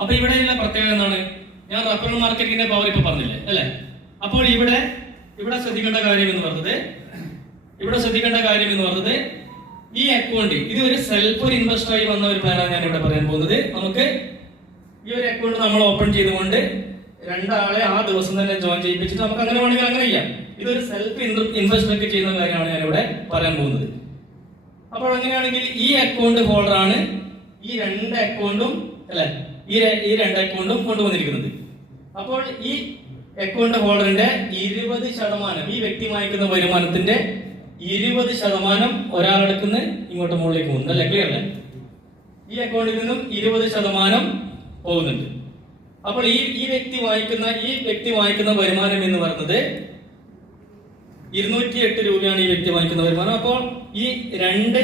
അപ്പൊ ഇവിടെയുള്ള പ്രത്യേകത എന്താണ്? ഞാൻ റഫറൽ മാർക്കറ്റിന്റെ പവർ ഇപ്പൊ പറഞ്ഞില്ലേ അല്ലെ? അപ്പോൾ ഇവിടെ ശ്രദ്ധിക്കേണ്ട കാര്യം എന്ന് പറഞ്ഞത് ഈ അക്കൗണ്ട് ഇത് ഒരു സെൽഫ് ഇൻവെസ്റ്റർ ആയി വന്ന ഒരു പ്ലാനാണ് ഞാൻ ഇവിടെ പറയാൻ പോകുന്നത്. നമുക്ക് ഈ ഒരു അക്കൗണ്ട് നമ്മൾ ഓപ്പൺ ചെയ്തുകൊണ്ട് രണ്ടാളെ ആ ദിവസം തന്നെ ജോയിൻ ചെയ്യിപ്പിച്ചിട്ട് നമുക്ക് അങ്ങനെ വേണമെങ്കിൽ അങ്ങനെ ചെയ്യാം. ഇതൊരു സെൽഫ് ഇൻവെസ്റ്റ്മെന്റ് ചെയ്യുന്ന കാര്യമാണ് ഞാൻ ഇവിടെ പറയാൻ പോകുന്നത്. അപ്പോൾ അങ്ങനെയാണെങ്കിൽ ഈ അക്കൗണ്ട് ഹോൾഡർ ആണ് ഈ രണ്ട് അക്കൗണ്ടും അല്ലെ ഈ രണ്ട് അക്കൗണ്ടും കൊണ്ടുവന്നിരിക്കുന്നത്. അപ്പോൾ ഈ അക്കൗണ്ട് ഹോൾഡറിന്റെ 20% ഈ വ്യക്തി വാങ്ങിക്കുന്ന വരുമാനത്തിന്റെ 20% ഒരാളെടുക്കുന്ന ഇങ്ങോട്ട് മുകളിലേക്ക് പോകുന്നുണ്ട് അല്ലെ? ക്ലിയർ അല്ലേ? ഈ അക്കൗണ്ടിൽ നിന്നും 20% പോകുന്നുണ്ട്. അപ്പോൾ ഈ വ്യക്തി വാങ്ങിക്കുന്ന വരുമാനം എന്ന് പറയുന്നത് 208 രൂപയാണ് ഈ വ്യക്തി വാങ്ങിക്കുന്ന വരുമാനം. അപ്പോൾ ഈ രണ്ട്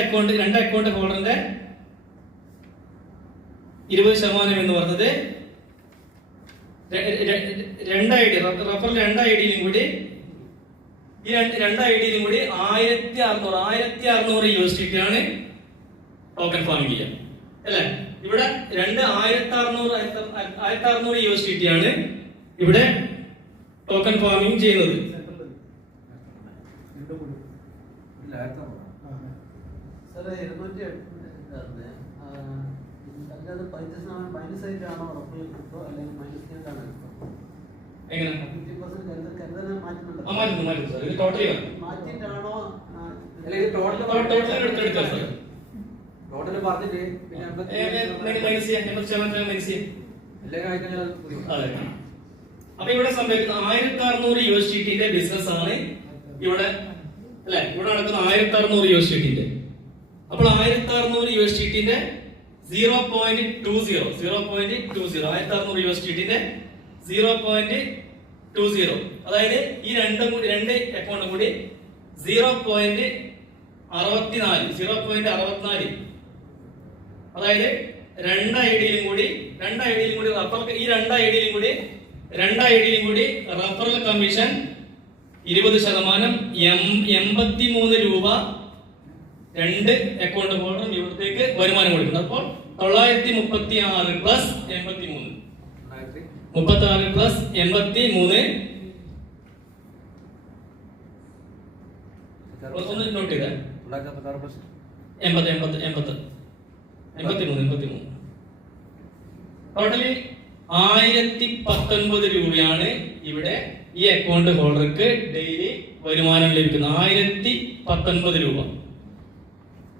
അക്കൗണ്ട് ഹോൾഡറിന്റെ 20% എന്ന് പറയുന്നത് രണ്ട് ഐഡിയിലും കൂടി ഈ രണ്ട് ഐഡിയിലും കൂടി 1600 USDT ആണ് ടോക്കൺ ഫാമിംഗ് ചെയ്യുക അല്ലെ? ഇവിടെ 1600 USDT ആണ് ഇവിടെ ടോക്കൺ ഫാമിംഗ് ചെയ്യുന്നത്. അപ്പൊ ഇവിടെ സംഭവിക്കുന്ന 1600 USDT ബിസിനസ് ആണ് ഇവിടെ അല്ലെ? ഇവിടെ നടക്കുന്ന 1600 USDT. അപ്പോൾ 1600 USDT 0.20 1600 USDT 0.20, അതായത് ഈ രണ്ട് അക്കൗണ്ടും കൂടി 0.64, അതായത് രണ്ട് ഐഡിയിലും കൂടി റഫറൽ കമ്മീഷൻ 20%, 83 രൂപ രണ്ട് അക്കൗണ്ട് ഹോൾഡറും ഇവിടത്തേക്ക് വരുമാനം കൊടുക്കുന്നത്. അപ്പോൾ 936 പ്ലസ് 83 36 പ്ലസ് 83 ഒന്ന് നോട്ട് ചെയ്തേ 83 ടോട്ടലി 1019 രൂപയാണ് ഇവിടെ ഈ അക്കൗണ്ട് ഹോൾഡർക്ക് ഡെയിലി വരുമാനം ലഭിക്കുന്നത്. 1019 രൂപ.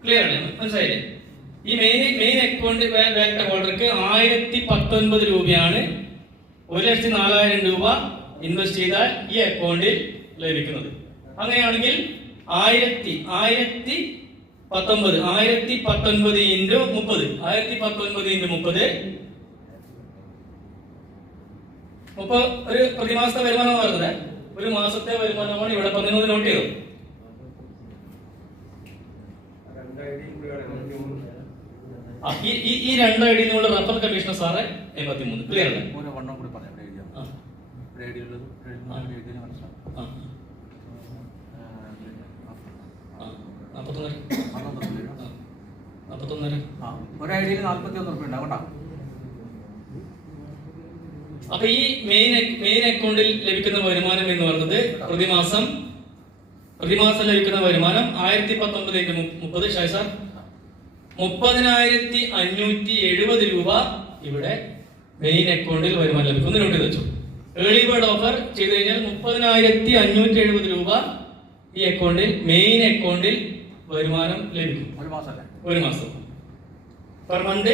ക്ലിയർ ആണ്? മനസ്സിലായില്ലേ? ഈ മെയിൻ അക്കൗണ്ട് വാലറ്റ് ഹോൾഡർക്ക് 1019 രൂപയാണ് 1,04,000 രൂപ ഇൻവെസ്റ്റ് ചെയ്താൽ ഈ അക്കൗണ്ടിൽ ലഭിക്കുന്നത്. അങ്ങനെയാണെങ്കിൽ 1019 ഇൻറ്റു 30 ഒരു പ്രതിമാസത്തെ വരുമാനം പറയുന്നത് ഒരു മാസത്തെ വരുമാനമാണ് ഇവിടെ പറഞ്ഞത്. നോട്ട് ചെയ്തു. ഈ രണ്ട് ഐഡിയിൽ നിന്നുള്ള റഫറൽ കമ്മീഷൻ സാറ് 83. ക്ലിയർ അല്ലേ? അപ്പൊ ഈ മെയിൻ അക്കൗണ്ടിൽ ലഭിക്കുന്ന വരുമാനം എന്ന് പറയുന്നത് പ്രതിമാസം ലഭിക്കുന്ന വരുമാനം 1019 × 30 സാർ 30,570 രൂപ ഇവിടെ മെയിൻ അക്കൗണ്ടിൽ വരുമാനം ലഭിക്കും. നോട്ട് ചെയ്ത് വെച്ചു. ഏർലി ബേർഡ് ഓഫർ ചെയ്ത് കഴിഞ്ഞാൽ 30,570 രൂപ ഈ അക്കൗണ്ടിൽ മെയിൻ അക്കൗണ്ടിൽ വരുമാനം ലഭിക്കും. ഒരു മാസം പെർ മന്ത്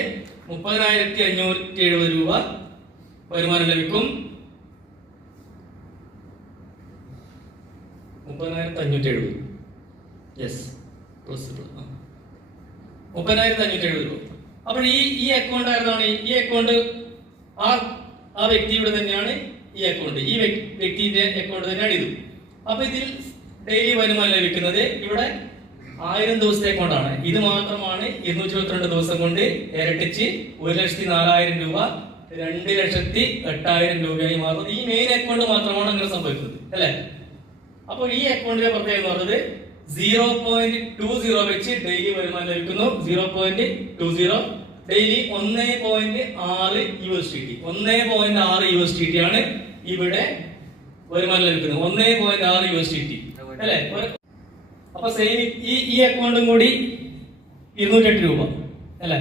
30,570 രൂപ വരുമാനം ലഭിക്കും. 30,570 യെസ് 30,570 രൂപ. അപ്പോൾ ഈ അക്കൗണ്ട് ആയിരുന്നാണ് ഈ അക്കൗണ്ട് ആ വ്യക്തിയുടെ തന്നെയാണ് ഈ അക്കൗണ്ട്. ഈ വ്യക്തിയുടെ അക്കൗണ്ട് തന്നെയാണ് ഇത്. അപ്പൊ ഇതിൽ ഡെയിലി വരുമാനം ലഭിക്കുന്നത് ഇവിടെ 1000 ദിവസത്തെ അക്കൗണ്ടാണ്. ഇത് മാത്രമാണ് 222 ദിവസം കൊണ്ട് ഇരട്ടിച്ച് 1,04,000 രൂപ 2,08,000 രൂപയായി മാറുന്നത്. ഈ മെയിൻ അക്കൗണ്ട് മാത്രമാണ് അങ്ങനെ സംഭവിക്കുന്നത് അല്ലെ? അപ്പോൾ ഈ അക്കൗണ്ടിലെ പ്രത്യേകത എന്ന് പറയുന്നത് 0.20 വെച്ച് ഡെയിലി വരുമാനം ലഭിക്കുന്നു. 0.20 ഡെയിലി 1.6 USDT. 1.6 USDT ആണ് ഇവിടെ വരുമാനം ലഭിക്കുന്നത്. 1.6 USDT അല്ലേ? അപ്പൊ സെയിം ഈ അക്കൗണ്ടും കൂടി 208 രൂപ അല്ലേ?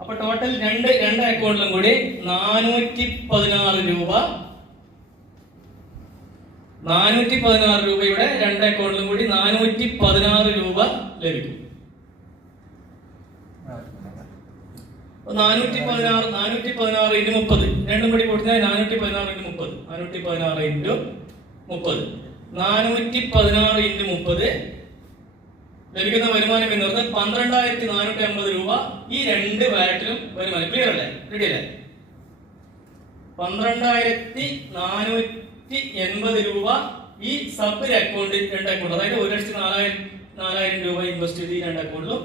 അപ്പൊ ടോട്ടൽ രണ്ട് അക്കൗണ്ടിലും കൂടി 416 രൂപ. 416 രൂപയുടെ രണ്ട് അക്കൗണ്ടിലും കൂടി 416 രൂപ ലഭിക്കും. 416 ഇൻറ്റു 30 രണ്ടും കൂടി കൂട്ടുന്നത് 416 ഇൻറ്റു 30. 416 ഇൻറ്റു 30 416 ഇൻറ്റു 30 ലഭിക്കുന്ന വരുമാനം എന്ന് പറയുന്നത് 12,450 രൂപ. ഈ രണ്ട് വാലറ്റിലും വരുമാനം. ക്ലിയർ അല്ലേ? റെഡി അല്ലേ? 12,480 രൂപ ഈ സബ് അക്കൗണ്ട് രണ്ട് അക്കൗണ്ട്, അതായത് 1,04,000 രൂപ ഇൻവെസ്റ്റ് ചെയ്ത് ഈ രണ്ട് അക്കൗണ്ടിലും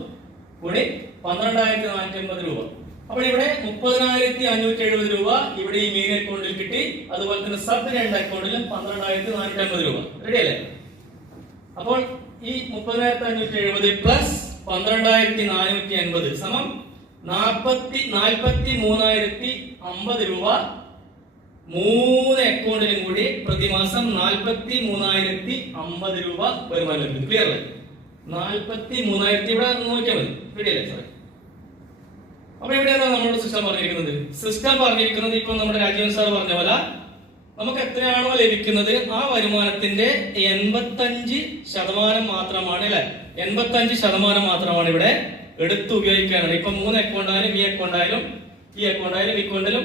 കൂടി 12,450 രൂപ. അപ്പോൾ ഇവിടെ 30,570 രൂപ ഇവിടെ ഈ മെയിൻ അക്കൗണ്ടിൽ കിട്ടി. അതുപോലെ തന്നെ സബ് രണ്ട് അക്കൗണ്ടിലും 12,450 രൂപ. റെഡി അല്ലേ? അപ്പോൾ ഈ 30,570 പ്ലസ് 12,480 സമം 43,050 രൂപ. മൂന്ന് അക്കൗണ്ടിലും കൂടി പ്രതിമാസം 43,050 രൂപ വരുമാനം ലഭിക്കും. ക്ലിയർ അല്ലേ? 43,000 ഇവിടെ നോക്കിയാൽ മതി. റെഡി അല്ലേ സാറേ? അപ്പൊ ഇവിടെയാണ് നമ്മുടെ സിസ്റ്റം പറഞ്ഞിരിക്കുന്നത്. ഇപ്പൊ നമ്മുടെ രാജീവൻ സാർ പറഞ്ഞ പോലെ നമുക്ക് എത്രയാണോ ലഭിക്കുന്നത് ആ വരുമാനത്തിന്റെ 85% മാത്രമാണ് അല്ലെ? 85% മാത്രമാണ് ഇവിടെ എടുത്ത് ഉപയോഗിക്കാനുള്ളത്. ഇപ്പൊ 3 അക്കൗണ്ടായാലും ഈ അക്കൗണ്ടായാലും ഈ അക്കൗണ്ടായാലും ഈ അക്കൗണ്ടിലും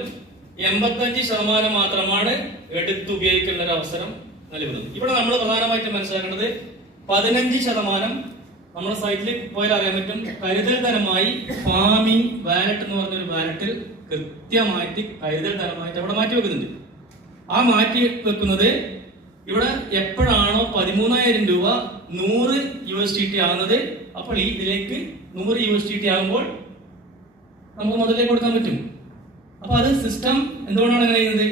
85% മാത്രമാണ് എടുത്ത് ഉപയോഗിക്കുന്ന ഒരു അവസരം നൽകുന്നത്. ഇവിടെ നമ്മൾ പ്രധാനമായിട്ടും മനസ്സിലാക്കേണ്ടത് 15% നമ്മുടെ സൈറ്റിൽ പോയാൽ അറിയാൻ പറ്റും. കരുതൽ ധനമായി ഫാമിംഗ് വാലറ്റ് എന്ന് പറഞ്ഞൊരു വാലറ്റിൽ കൃത്യമായിട്ട് കരുതൽ ധനമായിട്ട് അവിടെ മാറ്റി വെക്കുന്നുണ്ട്. ആ മാറ്റി വെക്കുന്നത് ഇവിടെ എപ്പോഴാണോ 13,000 രൂപ 100 USDT ആകുന്നത്, അപ്പോൾ ഈ ഇതിലേക്ക് 100 USDT ആകുമ്പോൾ നമുക്ക് മുതലേക്ക് കൊടുക്കാൻ പറ്റും. അപ്പൊ അത് സിസ്റ്റം എന്തുകൊണ്ടാണ് അങ്ങനെ ചെയ്യുന്നത്?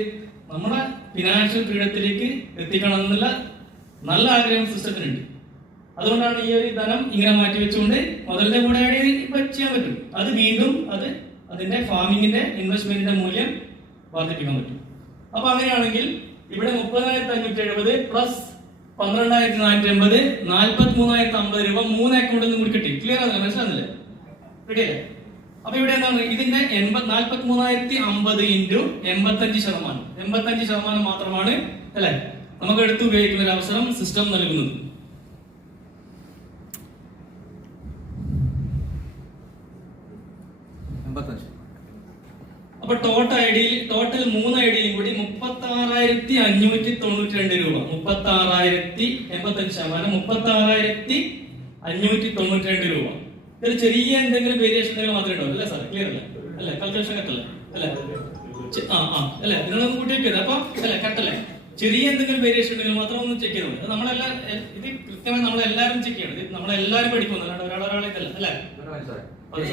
നമ്മുടെ ഫിനാൻഷ്യൽ ഫ്രീഡത്തിലേക്ക് എത്തിക്കണം എന്നുള്ള നല്ല ആഗ്രഹം സിസ്റ്റത്തിനുണ്ട്. അതുകൊണ്ടാണ് ഈ ഒരു ധനം ഇങ്ങനെ മാറ്റി വെച്ചുകൊണ്ട് മുതലിന്റെ കൂടെ ചെയ്യാൻ പറ്റും. അത് വീണ്ടും അതിന്റെ ഫാമിങ്ങിന്റെ ഇൻവെസ്റ്റ്മെന്റിന്റെ മൂല്യം വർദ്ധിപ്പിക്കാൻ പറ്റും. അപ്പൊ അങ്ങനെയാണെങ്കിൽ ഇവിടെ 30,570 പ്ലസ് 12,480 43,050 രൂപ 3 അക്കൗണ്ടിൽ നിന്ന് കൂടി കിട്ടി. ക്ലിയർ ആണല്ലോ? മനസ്സിലാകുന്നില്ലേ? കിട്ടിയല്ലേ? അപ്പൊ ഇവിടെ എന്താണ് ഇതിന്റെ 43,050 ഇൻറ്റു 85%. 85% മാത്രമാണ് അല്ലെ നമുക്ക് എടുത്ത് ഉപയോഗിക്കുന്ന ഒരു അവസരം സിസ്റ്റം നൽകുന്നത്. അപ്പൊ ടോട്ടൽ 3 ഐഡിയിലും കൂടി 36,592 രൂപ. 36,592 രൂപ. ഇതിൽ ചെറിയ എന്തെങ്കിലും വേരിയേഷൻ മാത്രമേ ഉണ്ടാവും അല്ലേ സാർ? ക്ലിയർ അല്ലേ? അല്ലെ? കാൽക്കുലേഷൻ കറക്റ്റല്ലേ? അല്ലെ? അല്ലെ? നിങ്ങളൊന്ന് കൂട്ടി വെക്കരുത്. അപ്പൊ അല്ലെ കറക്റ്റല്ലേ? ചെറിയ എന്തെങ്കിലും വേരിയേഷൻ ഉണ്ടെങ്കിൽ മാത്രം ഒന്ന് ചെക്ക് ചെയ്താൽ മതി. നമ്മളെല്ലാം ഇത് കൃത്യമായി നമ്മളെല്ലാവരും ചെക്ക് ചെയ്യണം. ഇത് നമ്മളെല്ലാവരും പഠിക്കുന്നു, അല്ലാണ്ട് ഒരാളെ ഇതല്ല അല്ലെ?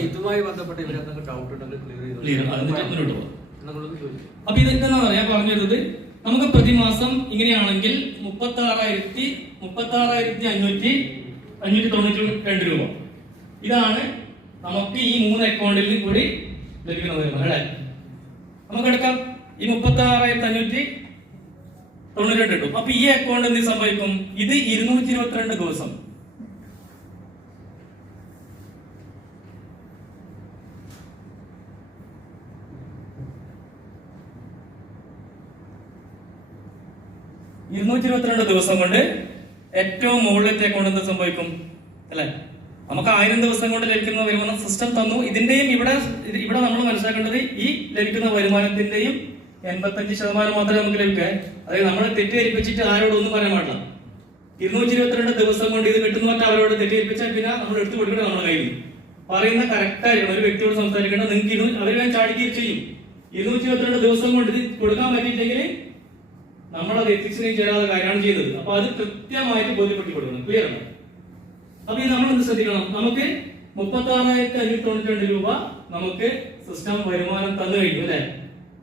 ഇതുമായി ബന്ധപ്പെട്ട് ഇവരെന്തെങ്കിലും ഡൗട്ട് ഉണ്ടെങ്കിൽ ക്ലിയർ അപ്പൊ ഇതെന്താ പറയാ പറഞ്ഞു വരുന്നത്? നമുക്ക് പ്രതിമാസം ഇങ്ങനെയാണെങ്കിൽ 36,592 രൂപ. ഇതാണ് നമുക്ക് ഈ 3 അക്കൗണ്ടിൽ കൂടി ലഭിക്കുന്ന വരുമാനം അല്ലേ? നമുക്ക് എടുക്കാം ഈ 36,592 കിട്ടും. അപ്പൊ ഈ അക്കൗണ്ട് എന്ത് സംഭവിക്കും? ഇത് 222 ദിവസം. ദിവസം കൊണ്ട് ഏറ്റവും മുകളിലത്തെ അക്കൗണ്ട് എന്ത് സംഭവിക്കും അല്ലെ? നമുക്ക് 1000 ദിവസം കൊണ്ട് ലഭിക്കുന്ന വരുമാനം സിസ്റ്റം തന്നു. ഇതിന്റെയും ഇവിടെ നമ്മൾ മനസ്സിലാക്കേണ്ടത് ഈ ലഭിക്കുന്ന വരുമാനത്തിന്റെയും 85% മാത്രമേ നമുക്ക് ലഭിക്കുക. അതായത് നമ്മൾ തെറ്റിദ്ധരിപ്പിച്ചിട്ട് ആരോടും ഒന്നും പറയാൻ പാടില്ല. 222 ദിവസം കൊണ്ട് ഇത് കിട്ടുന്നവർക്ക് അവരോട് തെറ്റിദ്ധരിപ്പിച്ചാൽ പിന്നെ നമ്മൾ എടുത്തു കൊടുക്കണം. നമ്മുടെ കയ്യിൽ പറയുന്ന കറക്റ്റായിരിക്കും. ഒരു വ്യക്തിയോട് സംസാരിക്കേണ്ടത് നിങ്ങൾക്ക് അവർ ചാടിക്കുകയും ചെയ്യും. 222 ദിവസം കൊണ്ട് ഇത് കൊടുക്കാൻ പറ്റിയിട്ടെങ്കിൽ നമ്മളത് എത്തിക്സിനെയും ചേരാതെ കാര്യമാണ് ചെയ്തത്. അപ്പൊ അത് കൃത്യമായിട്ട് ബോധ്യപ്പെട്ടി കൊടുക്കണം. ക്ലിയർ ആണ്? അപ്പൊ ഇത് നമ്മൾ എന്ത് ശ്രദ്ധിക്കണം? നമുക്ക് 36,592 രൂപ നമുക്ക് സിസ്റ്റം വരുമാനം തന്നു കഴിഞ്ഞു അല്ലെ?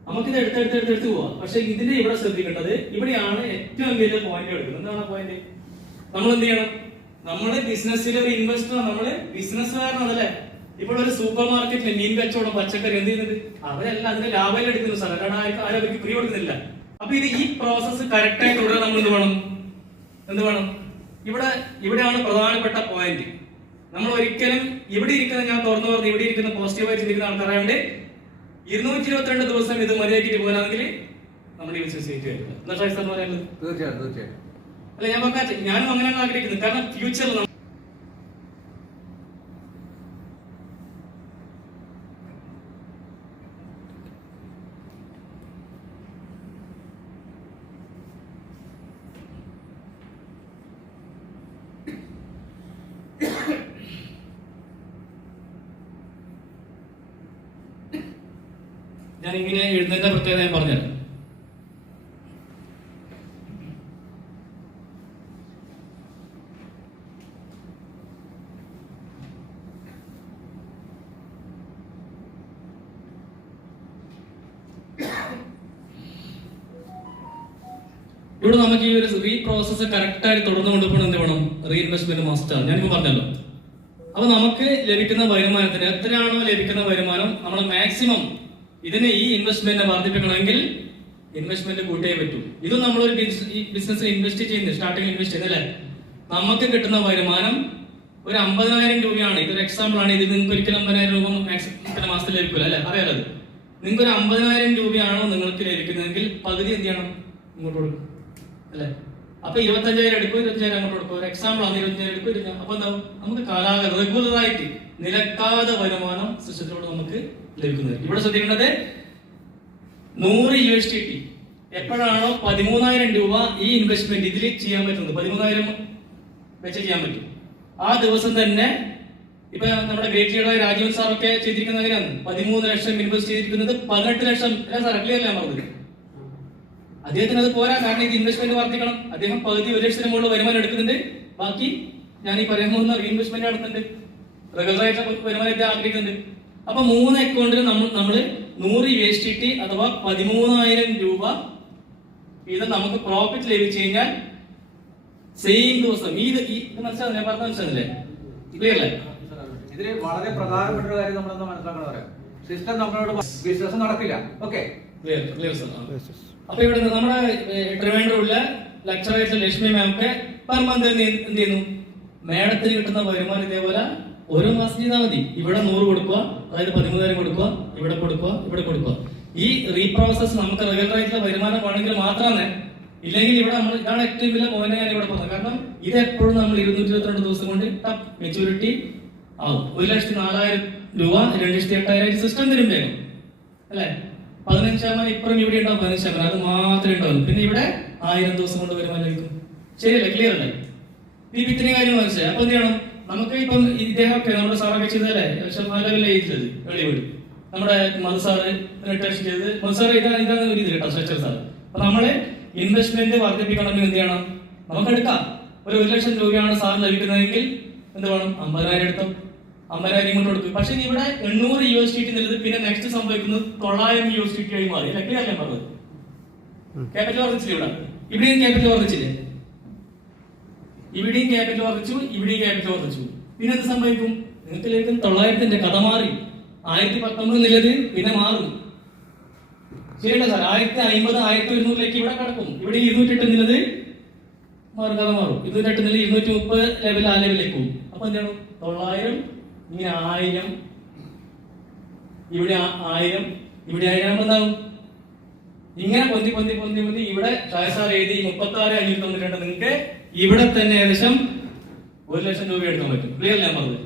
നമുക്കിത് എടുത്ത് പോവാം. പക്ഷെ ഇതിന്റെ ഇവിടെ ശ്രദ്ധിക്കേണ്ടത് ഇവിടെയാണ് ഏറ്റവും വലിയ പോയിന്റ് എടുക്കുന്നത്. എന്താണ് പോയിന്റ്? നമ്മൾ എന്ത് ചെയ്യണം? നമ്മള് ബിസിനസ്സിൽ ഒരു ഇൻവെസ്റ്റർ, നമ്മള് ബിസിനസ്സുകാരനല്ലേ. ഇപ്പോൾ ഒരു സൂപ്പർ മാർക്കറ്റിൽ മീൻ കച്ചവടം, പച്ചക്കറി എന്ത് ചെയ്യുന്നുണ്ട്? അവരെല്ലാം അതിന്റെ ലാഭം എടുക്കുന്നു സാർ, അല്ലാണ്ട് ആരും അവർക്ക് ഫ്രീ കൊടുക്കുന്നില്ല. അപ്പൊ ഈ പ്രോസസ്സ് കറക്റ്റായി തുടരാൻ നമ്മൾ എന്ത് വേണം? ഇവിടെയാണ് പ്രധാനപ്പെട്ട പോയിന്റ്. നമ്മൾ ഒരിക്കലും ഇവിടെ ഇരിക്കുന്ന, ഞാൻ തുറന്നു പറഞ്ഞു, ഇവിടെ ഇരിക്കുന്ന പോസിറ്റീവായി ചിന്തിക്കുന്ന ആൾക്കാരായതുകൊണ്ട് 222 ദിവസം ഇത് മര്യാദയ്ക്ക് പോകാനാണെങ്കിൽ നമ്മുടെ ഈ ബിസിനസ് വരില്ല. എന്താ സാർ പറയാനുള്ളത്? തീർച്ചയായും അല്ല, ഞാൻ പറഞ്ഞ ഞാനും അങ്ങനെയാണ് ആഗ്രഹിക്കുന്നത്. കാരണം ഫ്യൂച്ചറിൽ ഞാനിങ്ങനെ എഴുതുന്നതിന്റെ പ്രത്യേകത ഞാൻ പറഞ്ഞുതരാം. ഇവിടെ നമുക്ക് ഈ ഒരു പ്രോസസ്സ് കറക്റ്റായി തുടർന്നു കൊണ്ടുപോകണം. എന്ത് വേണം? റീഇൻവെസ്റ്റ്മെന്റ് മസ്റ്റാണ്. ഞാനിപ്പോ പറഞ്ഞല്ലോ. അപ്പൊ നമുക്ക് ലഭിക്കുന്ന വരുമാനത്തിന് എത്രയാണോ ലഭിക്കുന്ന വരുമാനം, നമ്മൾ മാക്സിമം ഇതിനെ ഈ ഇൻവെസ്റ്റ്മെന്റിനെ വർദ്ധിപ്പിക്കണമെങ്കിൽ ഇൻവെസ്റ്റ്മെന്റ് കൂട്ടിയേ പറ്റൂ. ഇത് നമ്മളൊരു ബിസിനസ്സിൽ ഇൻവെസ്റ്റ് ചെയ്യുന്നത്, സ്റ്റാർട്ടിംഗ് ഇൻവെസ്റ്റ് ചെയ്യുന്നത് അല്ലേ, നമുക്ക് കിട്ടുന്ന വരുമാനം ഒരു 50,000 രൂപയാണ്. ഇതൊരു എക്സാമ്പിൾ ആണ്. ഇത് നിങ്ങൾക്ക് ഒരിക്കലും 50,000 രൂപ മാക്സിമം മാസത്തിൽ ലഭിക്കില്ല അല്ലെ, അറിയാലോ. നിങ്ങൾക്ക് ഒരു 50,000 രൂപയാണോ നിങ്ങൾക്ക് ലഭിക്കുന്നതെങ്കിൽ പകുതി എന്ത് ചെയ്യണം? ഇങ്ങോട്ട് കൊടുക്കും അല്ലെ. അപ്പൊ 25,000 എടുക്കും, 25,000 അങ്ങോട്ട് കൊടുക്കും. ഒരു എക്സാമ്പിൾ ആണ്, 25,000 എടുക്കും. അപ്പൊ എന്താവും? നമുക്ക് റെഗുലറായിട്ട് നിലക്കാതെ വരുമാനം സിസ്റ്റത്തിലൂടെ നമുക്ക് ലഭിക്കുന്നത്. ഇവിടെ ശ്രദ്ധിക്കേണ്ടത് 100 USDT എപ്പോഴാണോ 13,000 രൂപ ഈ ഇൻവെസ്റ്റ്മെന്റ് ഇതിൽ ചെയ്യാൻ പറ്റുന്നത്, 13,000 വെച്ച് ചെയ്യാൻ പറ്റും, ആ ദിവസം തന്നെ. ഇപ്പൊ നമ്മുടെ ഗ്രേറ്റ് ലീഡറായ രാജീവൻ സാറൊക്കെ ചെയ്തിരിക്കുന്നത് അങ്ങനെയാണ്. 13 ലക്ഷം ഇൻവെസ്റ്റ് ചെയ്തിരിക്കുന്നത് 18 ലക്ഷം. സാർ ക്ലിയർ ഞാൻ പറഞ്ഞത്. അദ്ദേഹത്തിന് അത് പോരാ, കാരണം ഇത് ഇൻവെസ്റ്റ്മെന്റ് വർദ്ധിക്കണം. അദ്ദേഹം പകുതി 1 ലക്ഷത്തിന് മുകളിൽ വരുമാനം എടുക്കുന്നുണ്ട്. ബാക്കി ഞാൻ ഈ പറയാൻ പോകുന്ന റീഇൻവെസ്റ്റ്മെന്റ് നടത്തുന്നുണ്ട്. റെഗുലറായിട്ട് വരുമാനത്തെ ആഗ്രഹിക്കുന്നുണ്ട്. അപ്പൊ 3 അക്കൗണ്ടിൽ നമ്മൾ 100 USDT അഥവാ 13,000 രൂപ ഇത് നമുക്ക് പ്രോഫിറ്റ് ലഭിച്ചു കഴിഞ്ഞാൽ സെയിം ദിവസം ഇത് മനസ്സിലാവില്ല, ഞാൻ പറഞ്ഞ മനസ്സിലാവില്ലേ? ക്ലിയർ അല്ലേ? ഇതിൽ വളരെ പ്രധാനപ്പെട്ട ഒരു കാര്യം നമ്മളെന്താ മനസ്സിലാക്കണം. സിസ്റ്റം നമ്മളോട് ബിസിനസ് നടക്കില്ല. Okay, clear sir. അപ്പൊ ഇവിടെ നമ്മുടെ ട്രിവാൻഡ്രമുള്ള ലെക്ചറായിട്ടുള്ള ലക്ഷ്മി മാം ഒക്കെ പെർ മന്ത് എന്ത് ചെയ്യുന്നു? മേഡത്തിന് കിട്ടുന്ന വരുമാനം ഇതേപോലെ ഓരോ മാസം ചെയ്താൽ മതി. ഇവിടെ 100 കൊടുക്കുക, അതായത് 13,000 കൊടുക്കുക, ഇവിടെ കൊടുക്കുക, ഇവിടെ കൊടുക്കുക. ഈ റീപ്രോസസ് നമുക്ക് റെഗുലറായിട്ടുള്ള വരുമാനം വേണമെങ്കിൽ മാത്രമാണ്. ഇല്ലെങ്കിൽ ഇവിടെ നമ്മൾ ഇതാണ് ഏറ്റവും വലിയ പോയിന്റ് ഞാൻ ഇവിടെ പറഞ്ഞത്. കാരണം ഇത് എപ്പോഴും നമ്മൾ 222 ദിവസം കൊണ്ട് മെച്ചൂരിറ്റി ആവും. 1,04,000 രൂപ 2,08,000 സിസ്റ്റം തരും വേഗം അല്ലെ. 15% ഇപ്പുറം ഇവിടെ ഉണ്ടാവും, 15%. അത് മാത്രമേ ഉണ്ടാവും. പിന്നെ ഇവിടെ 1000 ദിവസം കൊണ്ട് വരുമാനം ലഭിക്കും. ശരിയല്ലേ? ക്ലിയർ അല്ലേ? ഇത്രയും കാര്യം മനസ്സിലായി. അപ്പൊ എന്ത് ചെയ്യണം? നമുക്ക് ഇപ്പം ഇദ്ദേഹമൊക്കെ നമ്മുടെ സാറൊക്കെ ചെയ്തല്ലേ, നല്ല ചെയ്തത് വെളിവീട് നമ്മുടെ മധു സാറ് റിട്ടേഷൻ ചെയ്തത്. മധു സാറ് ഇതാണ് ഒരു ഇത് കേട്ടോ, സ്ട്രക്ചർ സാർ. അപ്പൊ നമ്മള് ഇൻവെസ്റ്റ്മെന്റ് വർദ്ധിപ്പിക്കണമെങ്കിൽ എന്ത് ചെയ്യണം? നമുക്ക് എടുക്കാം. ഒരു 1 ലക്ഷം രൂപയാണ് സാറിന് ലഭിക്കുന്നതെങ്കിൽ എന്ത് വേണം? 50,000 എടുത്തോ, 50,000 ഇങ്ങോട്ട് കൊടുക്കും. പക്ഷെ ഇവിടെ 800 USDT എന്നുള്ളത് പിന്നെ നെക്സ്റ്റ് സംഭവിക്കുന്നത് 900 USDT ആയി മാറി. ക്ലിയർ ഞാൻ പറഞ്ഞത്? ക്യാപിറ്റൽ വർദ്ധിച്ചില്ല. ഇവിടെയും ക്യാപിറ്റൽ വർദ്ധിച്ചില്ലേ? ഇവിടെയും ക്യാപിറ്റൽ വർദ്ധിച്ചു, ഇവിടെയും ക്യാപിറ്റൽ വർദ്ധിച്ചു. പിന്നെ എന്ത് സംഭവിക്കും? നിങ്ങൾക്ക് ലഭിക്കുന്ന 900ന്റെ കഥ മാറി 1019 എന്നുള്ളത് പിന്നെ മാറും. ശരിയല്ല സാർ? 1050, 1100 ഇവിടെ കിടക്കും. ഇവിടെ 208 എന്നുള്ളത് മാറും, കഥ മാറും. 208 എന്നുള്ളത് 230 ലെവൽ, ആ ലെവലിലേക്ക് പോകും. അപ്പൊ എന്താണ്? 900 ഇങ്ങനെ 1000, ഇവിടെ 1000, ഇവിടെ 1000 എന്താവും? ഇങ്ങനെ പൊന്തി പൊന്തി പൊന്തി പൊന്തി ഇവിടെ സാർ എഴുതി 36,592. നിങ്ങൾക്ക് ഇവിടെ തന്നെ ഏകദേശം 1 ലക്ഷം രൂപ എടുക്കാൻ പറ്റും. ക്ലിയർ ഞാൻ പറഞ്ഞത്?